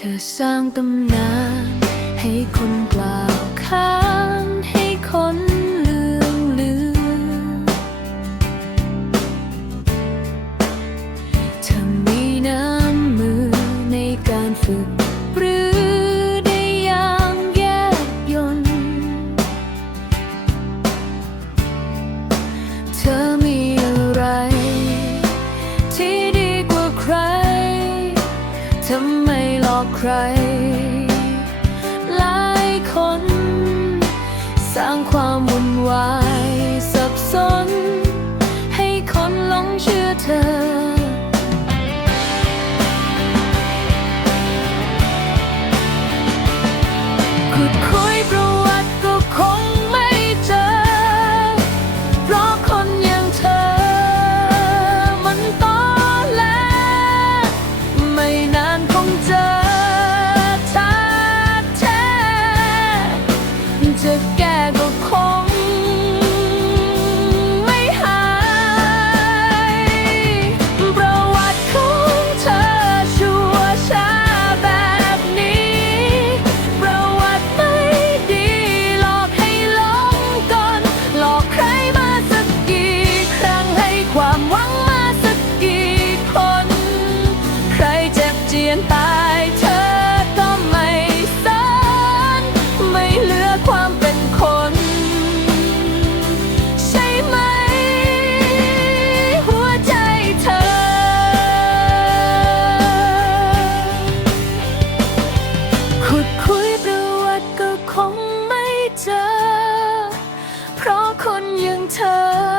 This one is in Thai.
เธอสร้างตำนานให้คนกล่าวค้าน ไม่หลอกใคร หลายคน สร้างความวุ่นวายสับสน ให้คนหลงเชื่อเธอขุ เจ็บเจียนตายเธอก็ไม่สนไม่เหลือความเป็นคน ใช่ไหม หัวใจเธอ ขุดคุยประวัติก็คงไม่เจอ เพราะคนอย่างเธอ